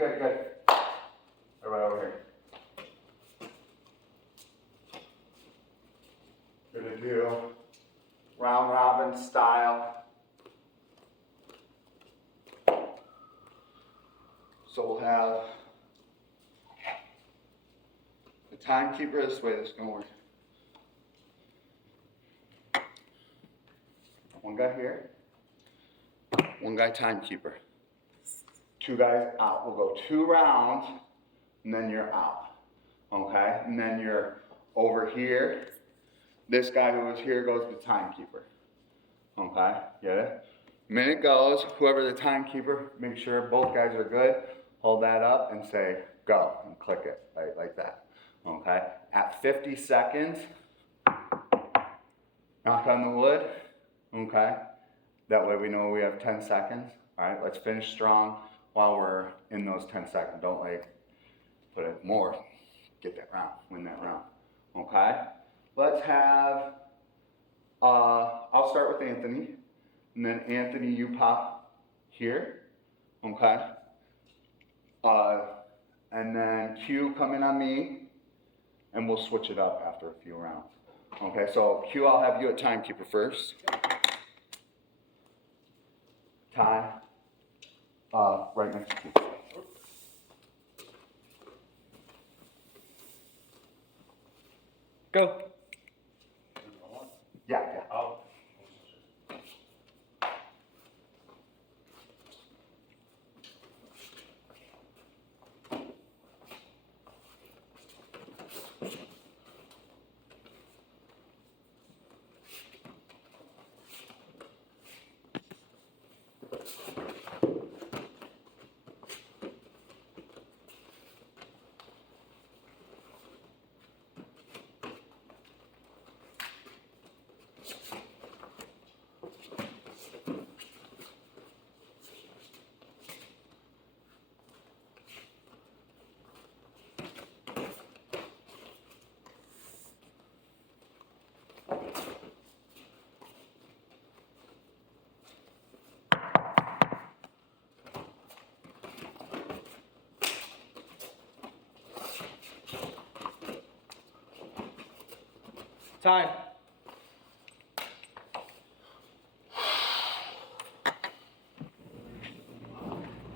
good, good. Everybody over here. Gonna do round robin style. So we'll have the timekeeper this way. This is gonna work. One guy here. One guy timekeeper. Two guys out. We'll go 2 rounds, and then you're out. Okay? And then you're over here. This guy who was here goes to timekeeper. Okay? Get it? Minute goes. Whoever the timekeeper, make sure both guys are good. Hold that up and say go and click it right like that. Okay? At 50 seconds, knock on the wood. Okay? That way we know we have 10 seconds. All right, let's finish strong while we're in those 10 seconds. Don't like put it more. Get that round, win that round. Okay? Let's have, I'll start with Anthony. And then Anthony, you pop here. Okay? And then Q come in on me. And we'll switch it up after a few rounds. Okay, so Q, I'll have you at timekeeper first. Time, right next to you. Go. Yeah, yeah. Oh. Time.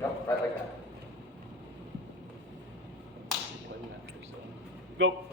Yep, right like that. Go.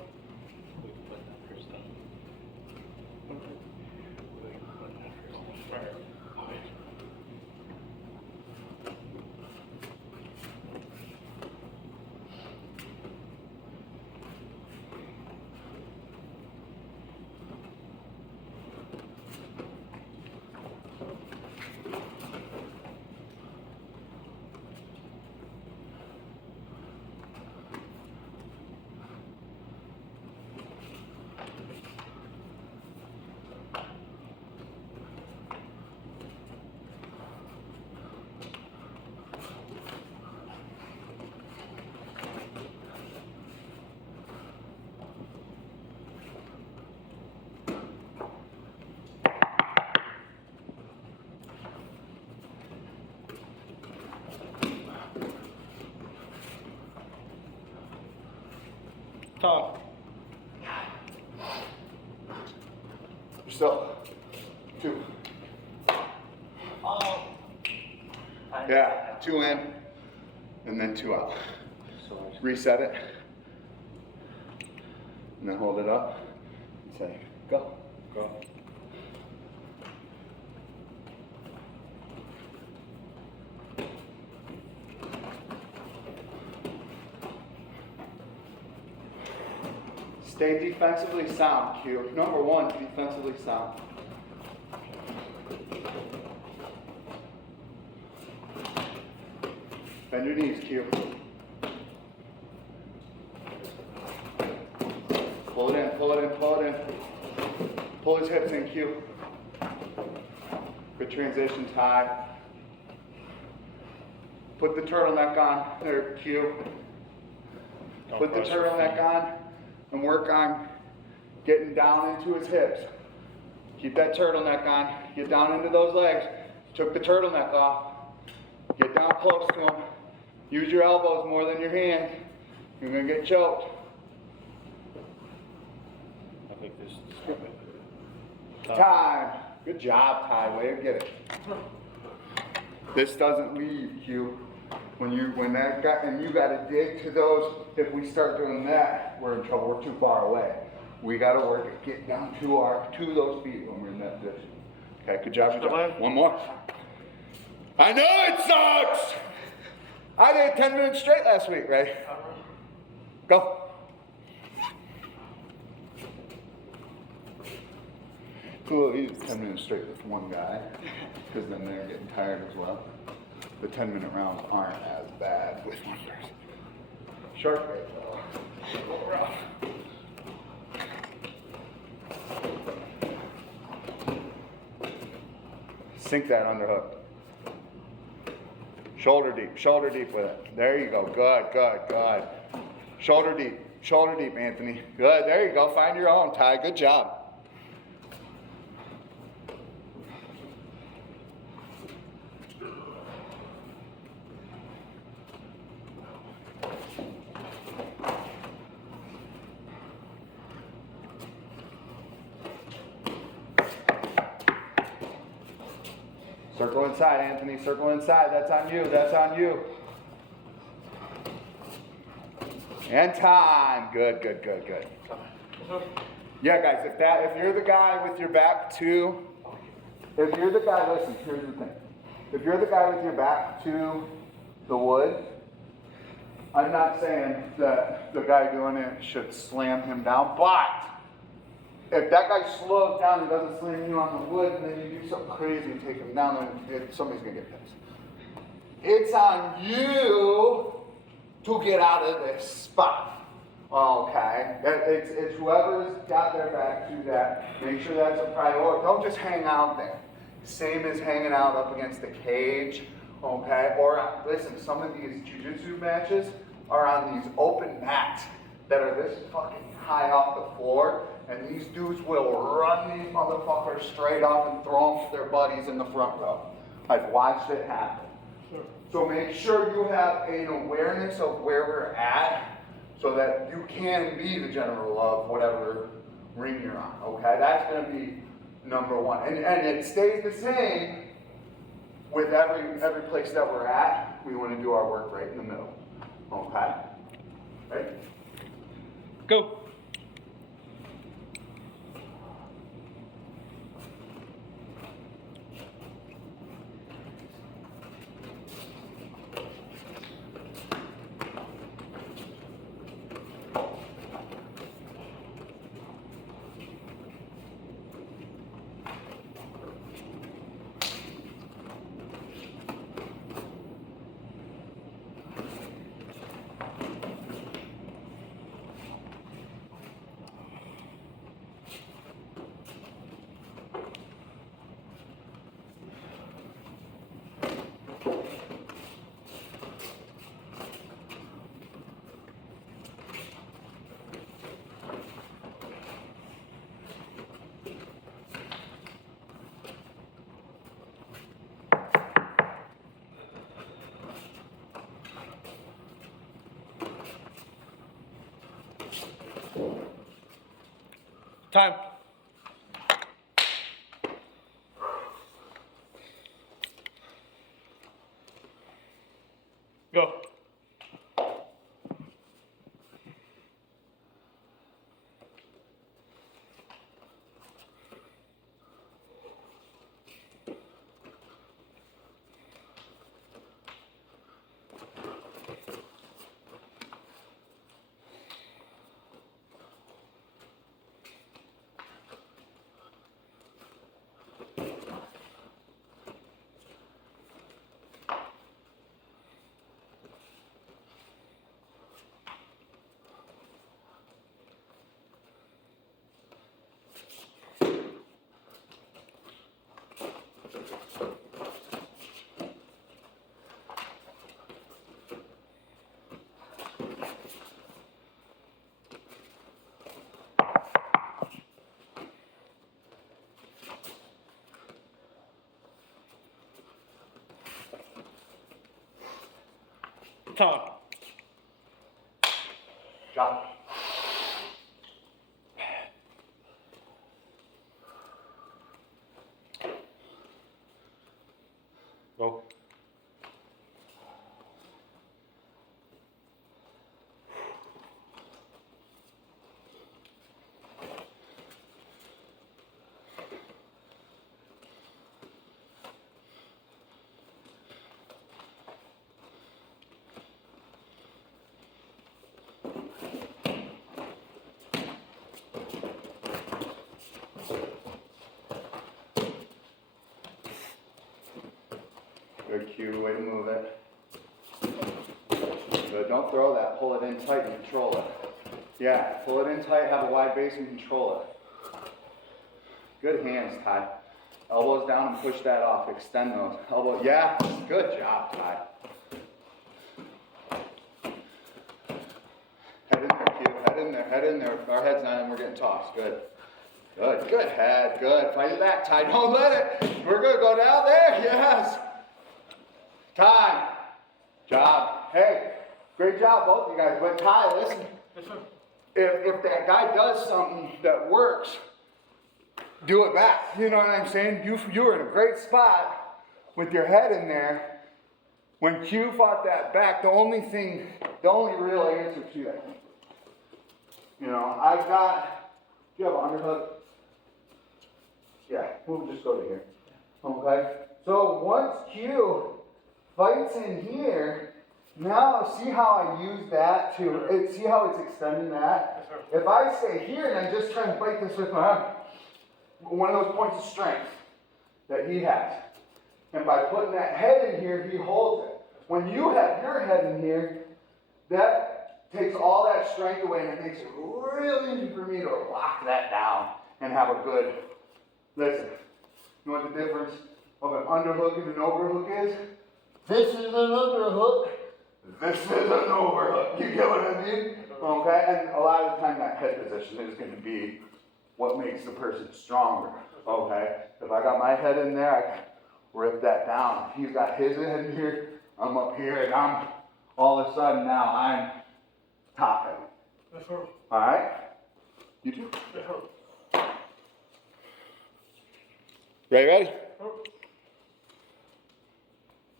Tom. Still. 2. Oh. Yeah, 2 in, and then 2 out. Reset it, and then hold it up, and say, go. Go. Stay defensively sound, Q. Number 1, defensively sound. Bend your knees, Q. Pull it in, pull it in, pull it in. Pull his hips in, Q. Good transitions high. Put the turtleneck on there, Q. Put the turtleneck on and work on getting down into his hips. Keep that turtleneck on. Get down into those legs. Took the turtleneck off. Get down close to him. Use your elbows more than your hand. You're gonna get choked. I think this is Time. Good job, Ty. Way to get it. This doesn't leave, Q. When that guy, and you gotta dig to those. If we start doing that, we're in trouble. We're too far away. We gotta work at getting down to those feet when we're in that position. Okay, good job, good job. One more. I know it sucks! I did 10 minutes straight last week, right? Go. Cool, he's 10 minutes straight with one guy, because then they're getting tired as well. The 10-minute rounds aren't as bad with one person. Shark bait though. A little rough. Sink that underhook. Shoulder deep with it. There you go. Good, good, good. Shoulder deep, Anthony. Good. There you go. Find your own, Ty. Good job. Circle inside, Anthony. Circle inside. That's on you. That's on you. And time. Good, good, good, good. Yeah, guys, if you're the guy with your back to, if you're the guy, listen, here's the thing. If you're the guy with your back to the wood, I'm not saying that the guy doing it should slam him down, but if that guy slows down and doesn't slam you on the wood, and then you do something crazy and take him down, then somebody's gonna get pissed. It's on you to get out of this spot. Okay? It's whoever's got their back to that. Make sure that's a priority. Don't just hang out there. Same as hanging out up against the cage. Okay? Or listen, some of these jiu-jitsu matches are on these open mats that are this fucking high off the floor. And these dudes will run these motherfuckers straight up and throw them to their buddies in the front row. I've watched it happen. Sure. So make sure you have an awareness of where we're at so that you can be the general of whatever ring you're on, okay? That's gonna be number one. And it stays the same with every place that we're at. We wanna do our work right in the middle, okay? Right? Go. Time. Go. Time. Drop. Go. Good cue, way to move it. Good, don't throw that, pull it in tight and control it. Yeah, pull it in tight, have a wide base and control it. Good hands, Ty. Elbows down and push that off, extend those. Elbow, yeah, good job, Ty. Head in there, Q, head in there, head in there. Our head's not in, we're getting tossed, good. Good, good head, good. Fight that, Ty, don't let it. We're gonna go down there, yes. Time. Job. Hey, great job, both of you guys. But Ty, listen. Yes, sir. If that guy does something that works, do it back. You know what I'm saying? You were in a great spot with your head in there. When Q fought that back, the only real answer to that, you know, do you have an underhook? Yeah, we'll just go to here. Okay? So once Q fights in here, now see how I use that see how it's extending that? If I stay here and I just try and fight this with my arm, one of those points of strength that he has. And by putting that head in here, he holds it. When you have your head in here, that takes all that strength away and it makes it really easy for me to lock that down and have a good, listen, you know what the difference of an underhook and an overhook is? This is an underhook. This is an overhook. You get what I mean? Okay? And a lot of the time that head position is going to be what makes the person stronger. Okay? If I got my head in there, I can rip that down. If he's got his head in here, I'm up here, and I'm all of a sudden now I'm top heavy. Yes, sir. Alright? You too? Yes, sir. Ready?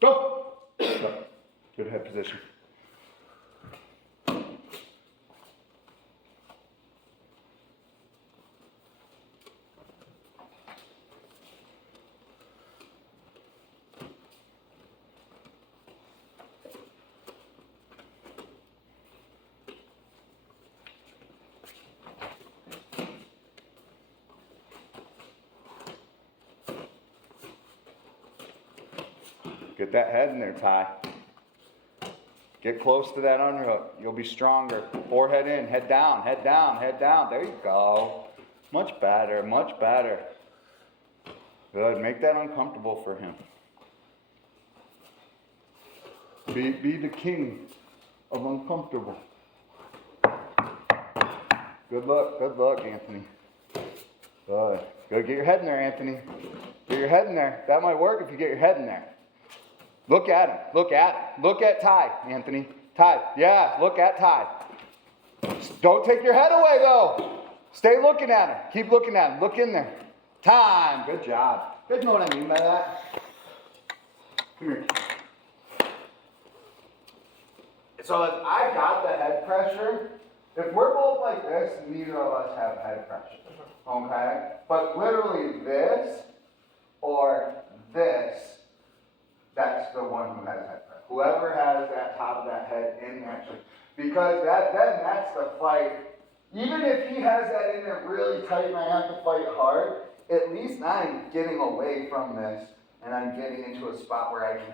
Go! Good head position. Get that head in there, Ty. Get close to that underhook. You'll be stronger. Forehead in, head down, head down, head down. There you go. Much better, much better. Good. Make that uncomfortable for him. Be the king of uncomfortable. Good luck, Anthony. Good. Good. Get your head in there, Anthony. Get your head in there. That might work if you get your head in there. Look at him. Look at him. Look at Ty, Anthony. Ty. Yeah, look at Ty. Don't take your head away, though. Stay looking at him. Keep looking at him. Look in there. Time. Good job. You guys know what I mean by that? Come here. So if I got the head pressure, if we're both like this, neither of us have head pressure. Okay? But literally this or this, that's the one who has head pressure. Whoever has that top of that head in there. Because then that's the fight. Even if he has that in there really tight and I have to fight hard, at least I'm getting away from this and I'm getting into a spot where I can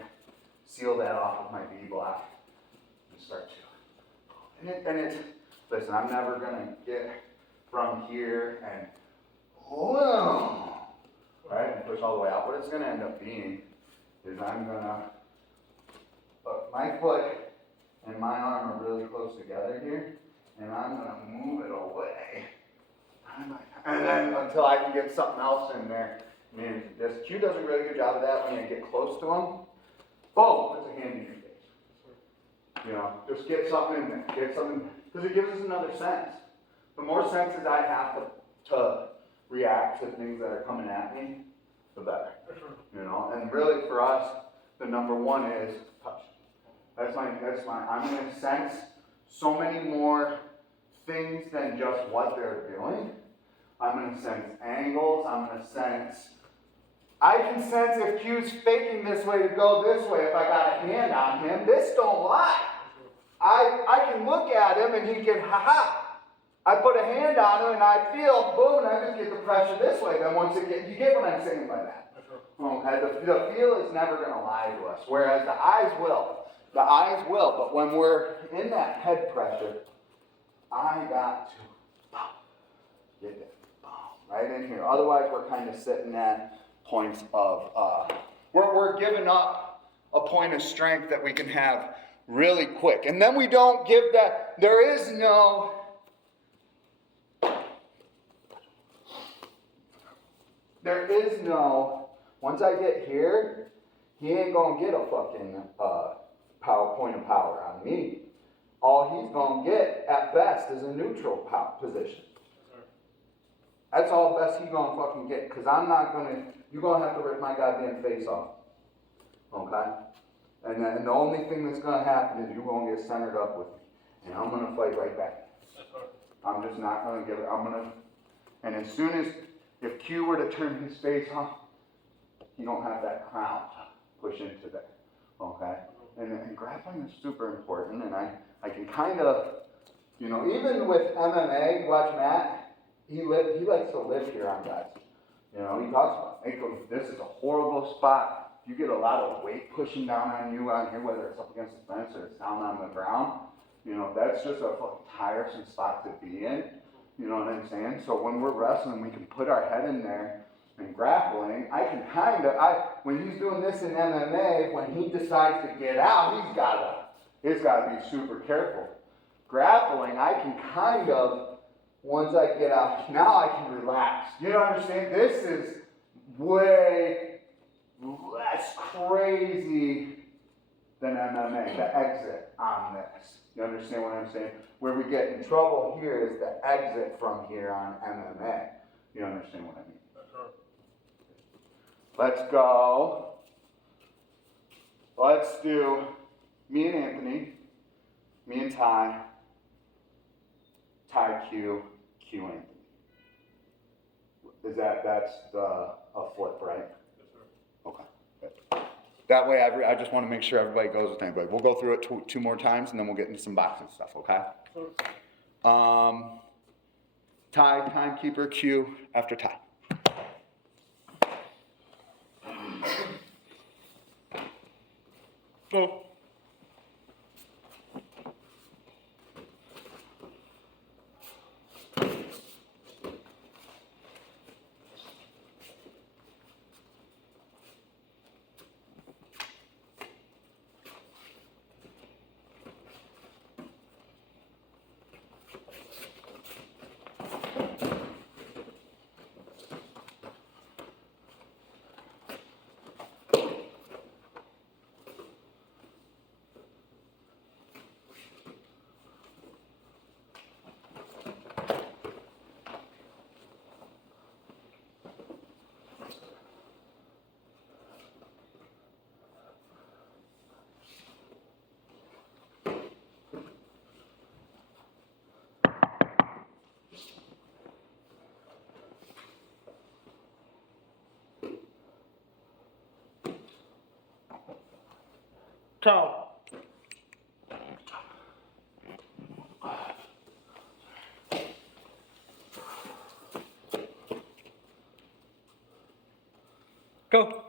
seal that off with my B block and start to. And it's, listen, I'm never going to get from here and whoa, right, and push all the way out. What it's going to end up being is I'm going to put my foot and my arm are really close together here, and I'm going to move it away. And then until I can get something else in there. I mean, this Q does a really good job of that when you get close to him. Boom, puts a hand in your face. You know, just get something in there, get something, because it gives us another sense. The more senses I have to react to things that are coming at me, the better. You know, and really for us, the number one is touch. I'm gonna sense so many more things than just what they're doing. I'm gonna sense angles, I'm gonna sense, I can sense if Q's faking this way to go this way if I got a hand on him. This don't lie. I can look at him and he can, I put a hand on him and I feel, boom, and I just get the pressure this way. Then once you get what I'm saying by that. Okay, the feel is never going to lie to us, whereas the eyes will. The eyes will, but when we're in that head pressure, I got to get it right in here. Otherwise, we're kind of sitting at points of, we're giving up a point of strength that we can have really quick. And then we don't give that, there is no, once I get here, he ain't gonna get a fucking point of power on me. All he's gonna get, at best, is a neutral position. That's all best he's gonna fucking get, because you're gonna have to rip my goddamn face off. Okay? And the only thing that's gonna happen is you're gonna get centered up with me. And I'm gonna fight right back. I'm just not gonna give it, and as soon as, if Q were to turn his face on, you don't have that crown to push into there. Okay? And grappling is super important, and I can kind of, you know, even with MMA, watch Matt, he likes to live here on guys. You know, he talks about, this is a horrible spot. You get a lot of weight pushing down on you out here, whether it's up against the fence or it's down on the ground. You know, that's just a fucking tiresome spot to be in. You know what I'm saying? So when we're wrestling, we can put our head in there and grappling. I can when he's doing this in MMA, when he decides to get out, he's gotta be super careful. Grappling, I can kind of, once I get out, now I can relax. You understand? This is way less crazy than MMA, the exit on this. You understand what I'm saying? Where we get in trouble here is the exit from here on MMA. You understand what I mean? Let's go. Let's do me and Anthony, me and Ty, Q, Anthony. That's a flip, right? Yes, sir. Okay. Good. That way, I just want to make sure everybody goes with anybody. We'll go through it two more times, and then we'll get into some boxing stuff, okay? Ty, timekeeper, Q, after Ty. Go. Count. Go.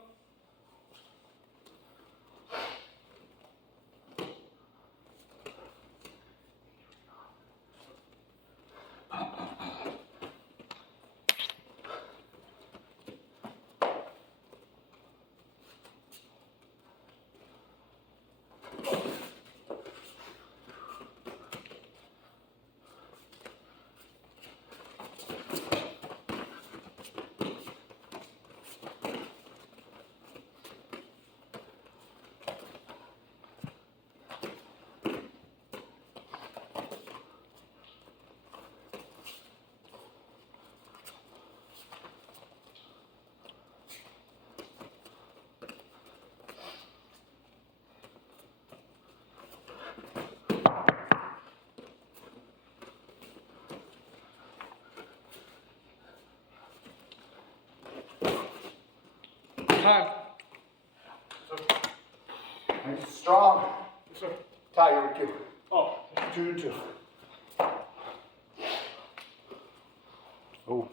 Time. Nice, strong. Yes, sir. Ty, you're 2. Oh. 2 to 2. Oh.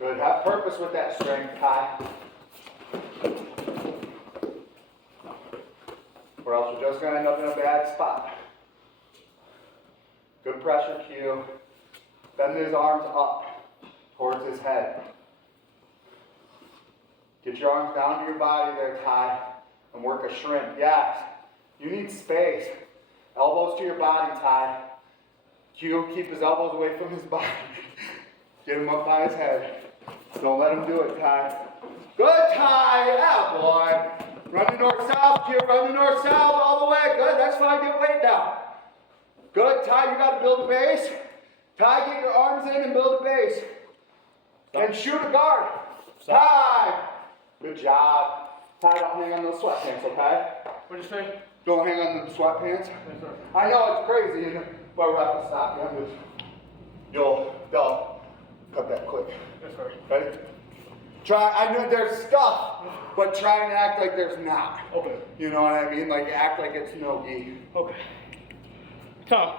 Good. Have purpose with that strength, Ty. Or else you're just going to end up in a bad spot. Good pressure cue. Bend his arms up towards his head. Get your arms down to your body there, Ty, and work a shrimp. Yes. You need space. Elbows to your body, Ty. Cue, keep his elbows away from his body. Get him up by his head. Don't let him do it, Ty. Good, Ty. Yeah, boy. Run to north-south, Cue. Run to north-south all the way. Good. That's fine. Get weight down. Good, Ty. You got to build a base. Ty, get your arms in and build a base. And shoot a guard. Ty. Good job. Ty, don't hang on those sweatpants, okay? What'd you say? Don't hang on the sweatpants. Yes, sir. I know it's crazy, but we're have to stop you. They'll cut that quick. Yes, sir. Ready? Try, I know there's stuff, but try and act like there's not. Okay. You know what I mean? Like act like it's no gi. Okay. Time.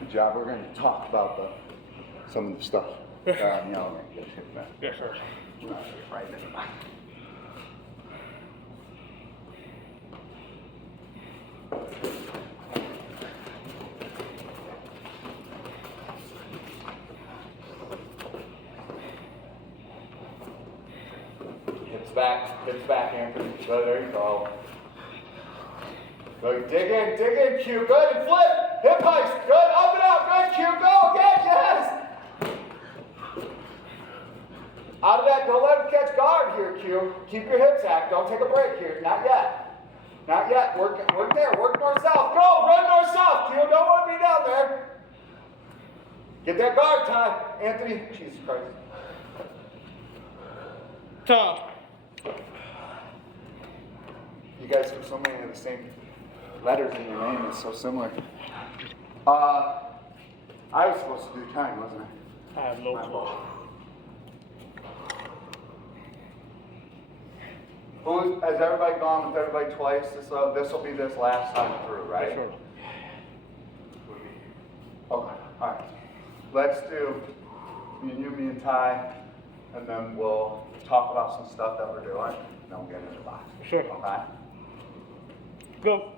Good job. We're going to talk about some of the stuff on the element. Yes, sir. Right in the back. Hips back, Anthony. Good, there you go. Good, dig in, Q. Good, and flip. Hip heist. Good, up and out. Good, Q. Go again, yes. Out of that, don't let him catch guard here, Q. Keep your hips active. Don't take a break here. Not yet. Not yet. Work there. Work north-south. Go, run north-south, Q. Don't want to be down there. Get that guard time, Anthony. Jesus Christ. Time. You guys have so many of the same letters in your name. It's so similar. I was supposed to do time, wasn't I? I have no My clue. fault. Well, has everybody gone with everybody twice? This will be this last time through, right? Yes, sir. Okay, all right. Let's do me and Ty, and then we'll talk about some stuff that we're doing, and then we'll get into the box. Sure. Okay? Go.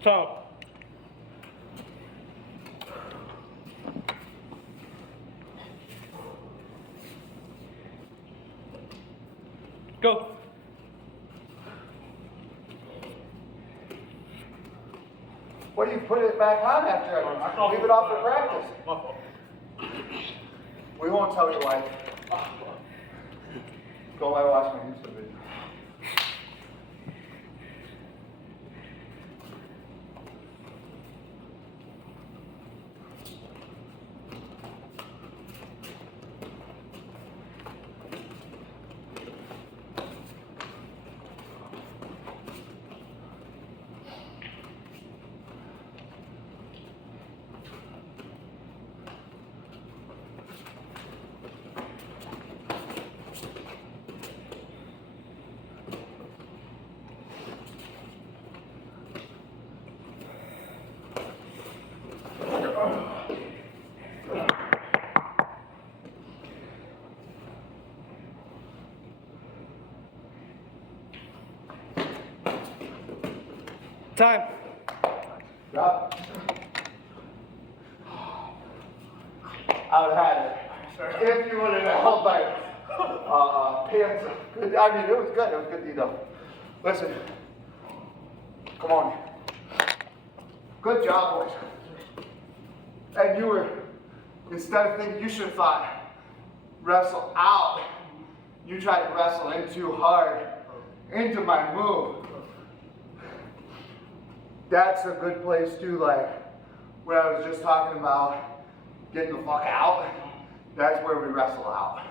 Time. Go. What do you put it back on after? Leave it off for practice. My fault. We won't tell your wife. Go away, watch my YouTube video. Time. Drop. I would have had it. If you would have held my pants. I mean, it was good. It was good to eat though. Listen. Come on. Good job, boys. And you were, instead of thinking you should have thought, wrestle out, you tried to wrestle in too hard into my move. That's a good place to, like, what I was just talking about, getting the fuck out. That's where we wrestle out.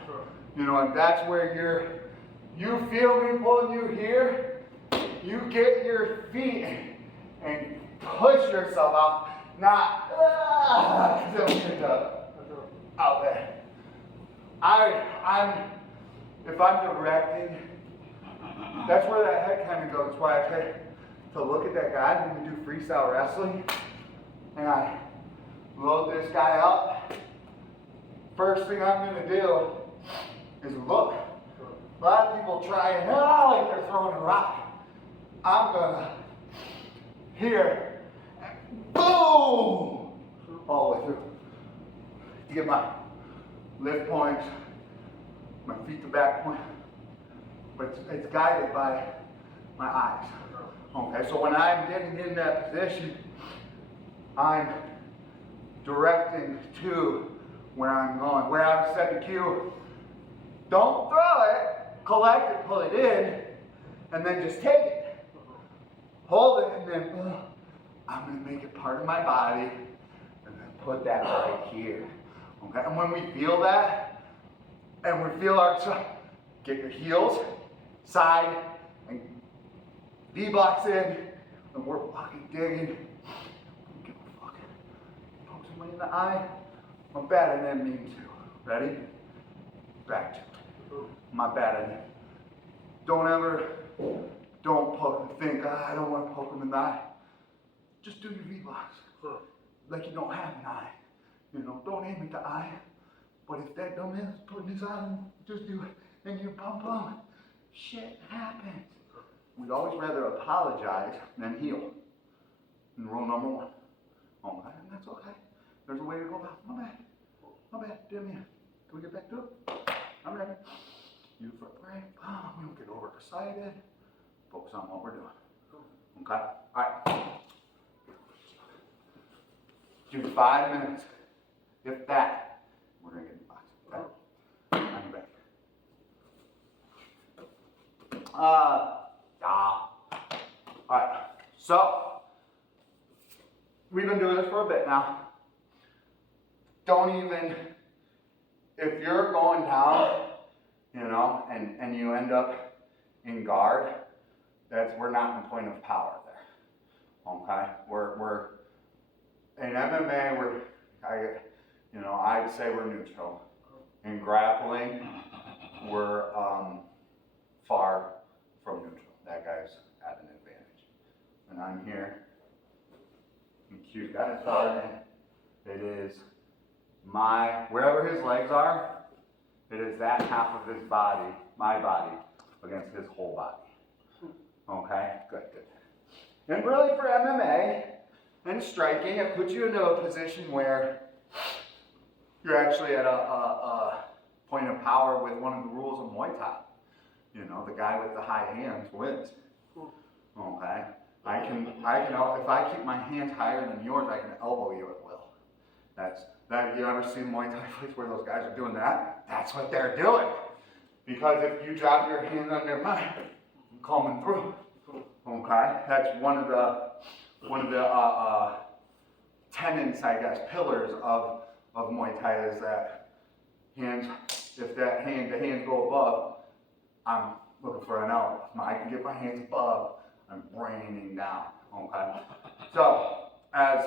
You know, and that's where you feel me pulling you here, you get your feet and push yourself out, not out there. If I'm directing, that's where that head kind of goes. That's why I take to look at that guy when we do freestyle wrestling, and I load this guy up. First thing I'm going to do is look. A lot of people try and like they're throwing a rock. I'm gonna here, boom, all the way through. To get my lift points, my feet to back point, but it's guided by my eyes. Okay, so when I'm getting in that position, I'm directing to where I'm going. Where I've set the cue, don't throw it, collect it, pull it in, and then just take it. Hold it, and then I'm going to make it part of my body, and then put that right here. Okay, and when we feel that, and we feel our, get your heels, side, and V-blocks in, and we're fucking digging. Don't give a fuck. Poke somebody in the eye, my bad, I didn't mean to. Ready? Back to it. My bad, I didn't. Don't poke and think, I don't want to poke him in the eye. Just do your V-blocks. Like you don't have an eye. You know, don't aim at the eye. But if that dumbass is putting his eye on, just do it. And you pum. Shit happens. We'd always rather apologize than heal. And rule number 1. Okay, and that's okay. There's a way to go about it. My bad, didn't mean it. Can we get back to it? I'm ready. You for a break. We don't get overexcited. Focus on what we're doing. Okay? Alright. Do 5 minutes. If that, we're going to get in the box. Okay? On your back. Alright. So, we've been doing this for a bit now. Don't even, if you're going down, you know, and you end up in guard, we're not in the point of power there. Okay? We're in MMA, I'd say we're neutral. In grappling, we're far from neutral. That guy's at an advantage. And I'm here. And cute. That is hard. It is wherever his legs are, it is that half of his body, my body, against his whole body. Okay? Good. And really for MMA and striking, it puts you into a position where you're actually at a point of power with one of the rules of Muay Thai. You know, the guy with the high hands wins. Okay? I can, if I keep my hands higher than yours, I can elbow you at will. You ever see Muay Thai fights where those guys are doing that? That's what they're doing. Because if you drop your hand under mine, I'm coming through. Okay? That's one of the tenets, I guess, pillars of Muay Thai is that hands, if the hands go above, I'm looking for an elbow. If I can get my hands above, I'm raining down. Okay? So, as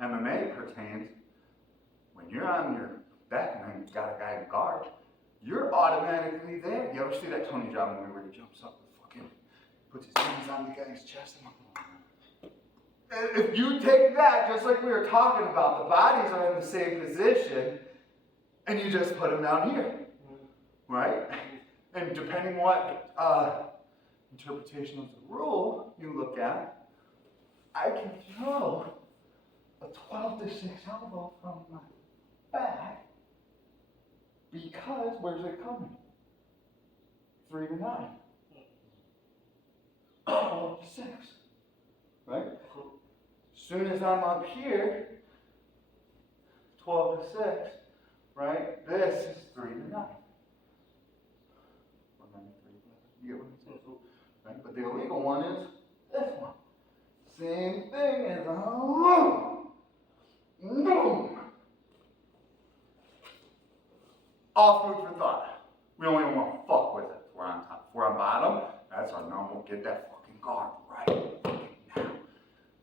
MMA pertains, when you're on your back and then you've got a guy in guard, you're automatically there. You ever see that Tony Jaa movie where he jumps up and fucking puts his hands on the guy's chest? If you take that, just like we were talking about, the bodies are in the same position, and you just put them down here, right? And depending what interpretation of the rule you look at, I can throw a 12 to 6 elbow from my back because where's it coming? 3 to 9. 12 to 6. Right? As soon as I'm up here, 12 to 6, right? This is 3 to 9. You get what I'm saying? Right? But the illegal one is this one. Same thing as boom, boom. All food for thought. We don't even want to fuck with it. We're on top. We're on bottom. That's our normal. Get that fucking guard right now.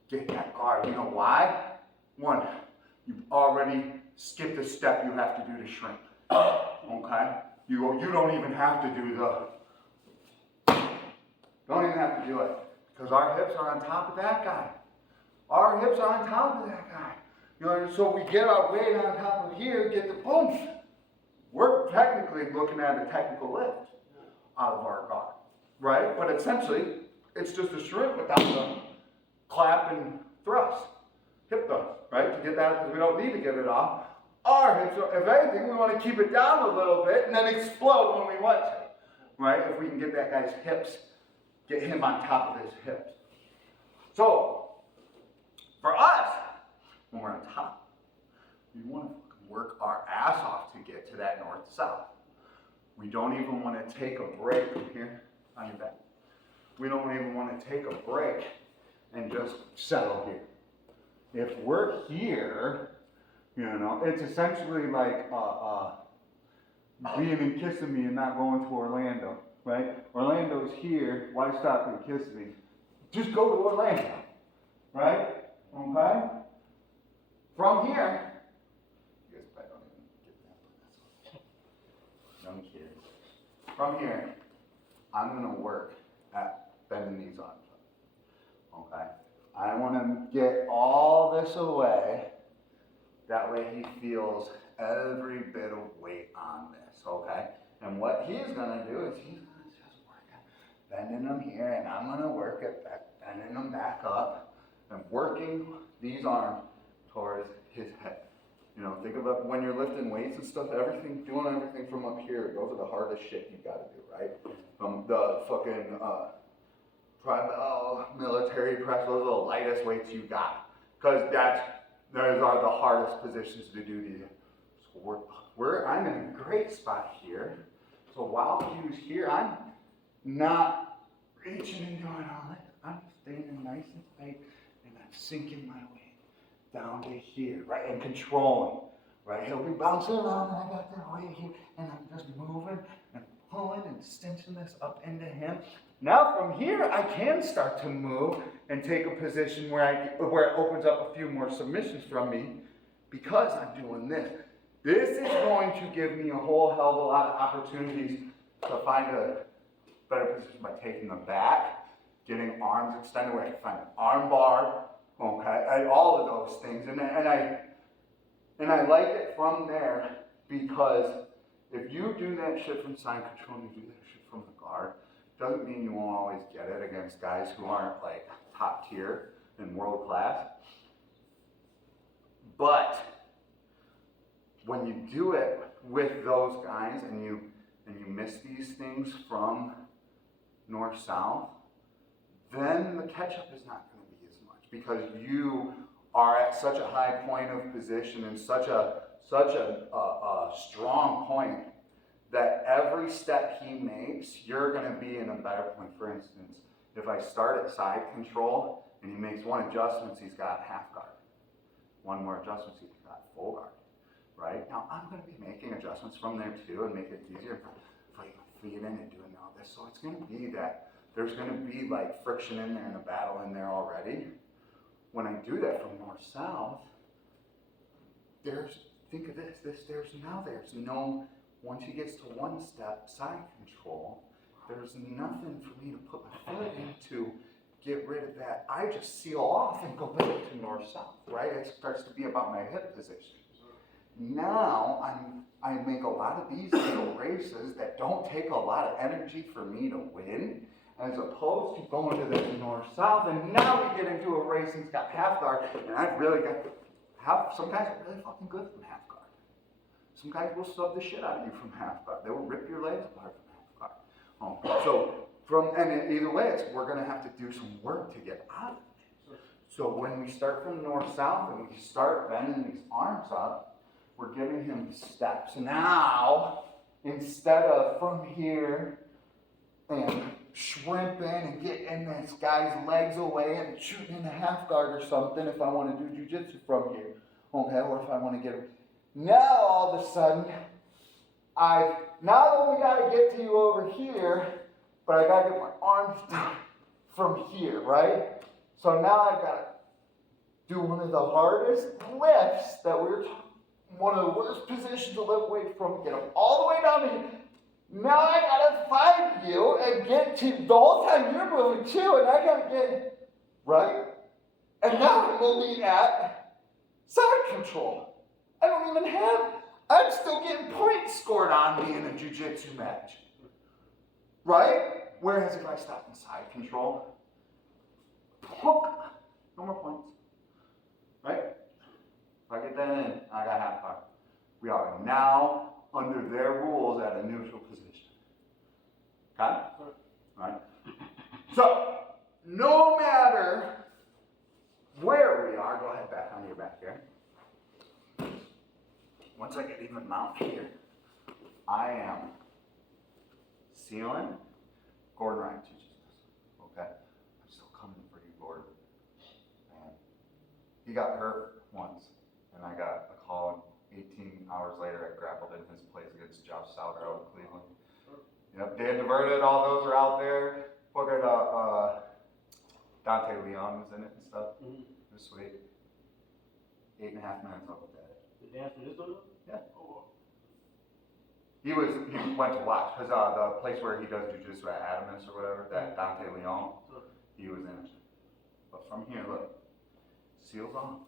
Get that guard. You know why? One, you've already skipped a step you have to do to shrink. Okay? You don't even have to do don't even have to do it. Because our hips are on top of that guy. Our hips are on top of that guy. You know, so we get our weight on top of here, get the boom. We're technically looking at a technical lift out of our guard, right? But essentially, it's just a shrink without the clap and thrust, hip thrust, right? To get that, because we don't need to get it off. Our hips, if anything, we want to keep it down a little bit and then explode when we want to, right? If we can get that guy's hips, get him on top of his hips. So, for us, when we're on top, we want to work our ass off to get to that north-south. We don't even want to take a break here on your back. We don't even want to take a break and just settle here. If we're here, you know, it's essentially like being in Kissimmee and not going to Orlando, right? Orlando's here, why stop in Kissimmee? Just go to Orlando, right? Okay? From here, you guys probably don't even get that, young kids. From here, I'm gonna work at bending these arms up, okay? I wanna get all this away, that way he feels every bit of weight on this, okay? And what he's gonna do is he's gonna just work at bending them here, and I'm gonna work at bending them back up and working these arms towards his head. You know, think about when you're lifting weights and stuff, doing everything from up here, those are the hardest shit you gotta do, right? From the fucking tribal military press, those are the lightest weights you got. Because those are the hardest positions to do these. So I'm in a great spot here. So while he's here, I'm not reaching and doing all that. I'm staying nice and tight, and I'm sinking my way down to here, right? And controlling, right? He'll be bouncing around, and I got that weight here, and I'm just moving and pulling and cinching this up into him. Now from here, I can start to move and take a position where it opens up a few more submissions from me because I'm doing this. This is going to give me a whole hell of a lot of opportunities to find a better position by taking them back, getting arms extended where I can find an arm bar, okay, all of those things. And I like it from there because if you do that shit from side control and you do that shit from the guard, doesn't mean you won't always get it against guys who aren't like top tier and world class. But when you do it with those guys and you miss these things from north-south, then the catch-up is not going to be as much because you are at such a high point of position and such a strong point that every step he makes, you're going to be in a better point. For instance, if I start at side control and he makes one adjustment, he's got half guard. One more adjustment, he's got full guard. Right? Now, I'm going to be making adjustments from there too and make it easier for feet in and doing all this. So it's going to be that there's going to be like friction in there and a battle in there already. When I do that from north-south, think of this, there's no, once he gets to one step, side control, there's nothing for me to put my foot into, get rid of that. I just seal off and go back to north-south, right? It starts to be about my hip position. Now, I make a lot of these little races that don't take a lot of energy for me to win, as opposed to going to the north-south. And now we get into a race and it's got half guard, and I've really got some guys are really fucking good from half guard. Some guys will sub the shit out of you from half guard. They will rip your legs apart from half guard. And either way, we're gonna have to do some work to get out of it. So when we start from north-south and we start bending these arms up, we're giving him steps. Now, instead of from here and shrimping and getting this guy's legs away and shooting into half guard or something, if I want to do jujitsu from here, okay, or if I want to get him. Now all of a sudden, I've not only got to get to you over here, but I got to get my arms down from here, right? So now I've got to do one of the hardest lifts that one of the worst positions to lift weight from, get them all the way down to here. Now I gotta find you and get to, the whole time you're moving too, and I gotta get, right? And now we'll be at side control. I don't even I'm still getting points scored on me in a jiu-jitsu match. Right? Whereas if I stop in side control, no more points. Right? If I get that in, I got half power. We are now under their rules at a neutral position. Okay? Right? So, no matter where we are, go ahead back on your back here. Once I get even mounted here, I am sealing. Gordon Ryan teaches this. Okay? I'm still coming for you, Gordon. And he got hurt once, and I got a call 18 hours later. I grappled in his place against Josh Sauter out in Cleveland. Yep, Dan Diverted, all those are out there. Fucking Dante Leon was in it and stuff. It was sweet. 8.5 minutes, I looked at it. The dance for this one? Yeah. Oh. He went to watch, because the place where he does jujitsu at Adamus or whatever, that Dante Leon, he was in it. But from here, look, seals on.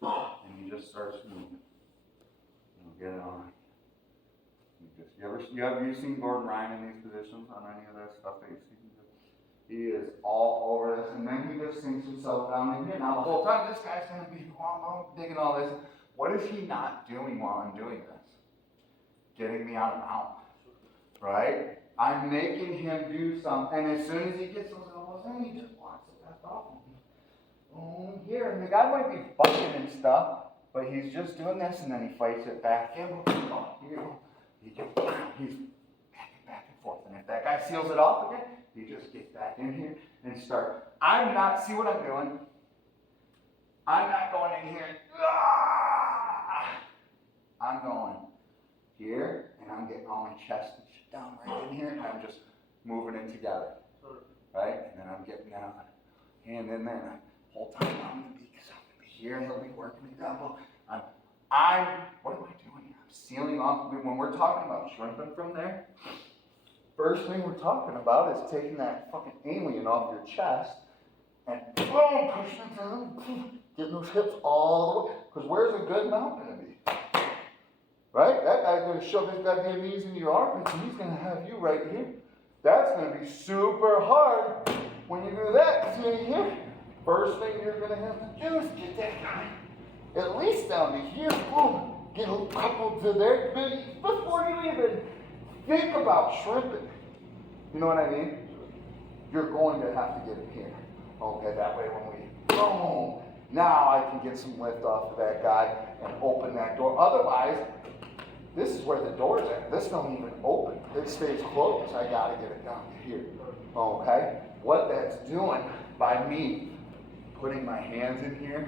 And he just starts moving. And get it on. Have you seen Gordon Ryan in these positions on any of that stuff that you've seen? He is all over this, and then he just sinks himself down in here. Now the whole time this guy's gonna be digging all this. What is he not doing while I'm doing this? Getting me out of mount. Right? I'm making him do something, and as soon as he gets those elbows in, he just walks it back off. Boom, here. And the guy might be bucking and stuff, but he's just doing this, and then he fights it back in. Here. He's back and forth. And if that guy seals it off again, he just gets back in here and see what I'm doing? I'm not going in here. I'm going here, and I'm getting all my chest down right in here, and I'm just moving it together. Right? And then I'm getting down, hand in there, and the whole time I'm going to be here, and he'll be working me down. What am I doing here? I'm sealing off. When we're talking about shrimping from there, first thing we're talking about is taking that fucking alien off your chest and boom, pushing it down, getting those hips all the way. Because where's a good mount going to be? Right? That guy's going to shove his goddamn knees into your armpits, and he's going to have you right here. That's going to be super hard when you do that. See here? First thing you're going to have to do is get that guy at least down to here. Boom. Get a couple to there before you even think about shrimping. You know what I mean? You're going to have to get it here. Okay, that way when we boom, now I can get some lift off of that guy and open that door. Otherwise, this is where the door is at. This don't even open. It stays closed. I gotta get it down to here. Okay? What that's doing by me putting my hands in here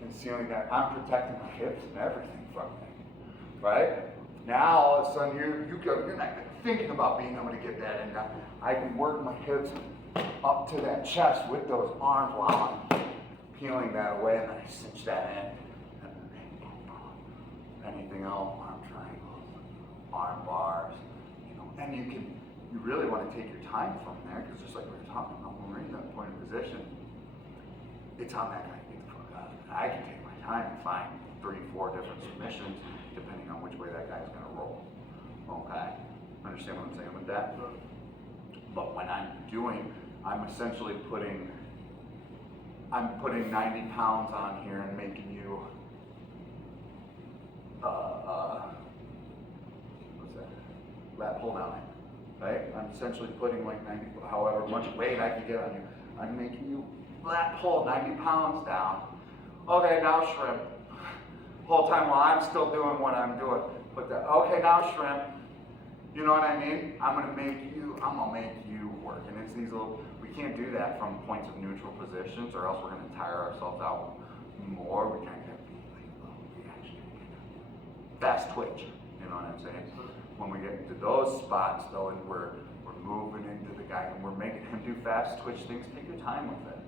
and sealing that, I'm protecting my hips and everything from it. Right? Now all of a sudden you're not thinking about being able to get that in now. I can work my hips up to that chest with those arms while I'm peeling that away, and then I cinch that in. And then anything else, arm triangles, arm bars, and you really want to take your time from there, because just like we were talking about when we're in that point of position, it's on that guy to get the fuck out of it. I can take my time and find 3, 4 different submissions, depending on which way that guy's going to roll. Okay? Understand what I'm saying with that? But when I'm essentially putting 90 pounds on here and making you, what's that? Lat pull down, right? I'm essentially putting like 90, however much weight I can get on you. I'm making you lat pull 90 pounds down. Okay, now shrimp. Whole time while I'm still doing what I'm doing. Okay, now shrimp. You know what I mean? I'm gonna make you work. And it's these little, we can't do that from points of neutral positions or else we're gonna tire ourselves out more. We kind of have to be like a little reactionary, fast twitch. You know what I'm saying? When we get into those spots though, and we're moving into the guy and we're making him do fast twitch things, take your time with it.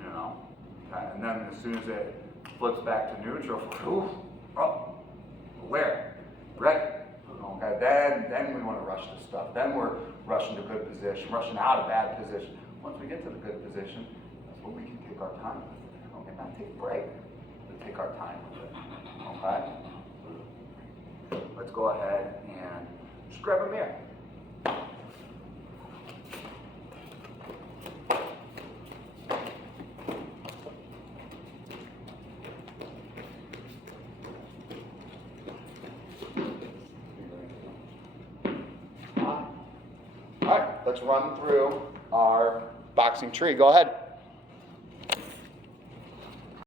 You know? Okay. And then as soon as it flips back to neutral, aware, ready. Okay, then we want to rush this stuff. Then we're rushing to good position, rushing out of bad position. Once we get to the good position, that's when we can take our time with it. Okay, not take a break, but take our time with it. Okay? Let's go ahead and just grab a mirror. All right, let's run through our boxing tree. Go ahead.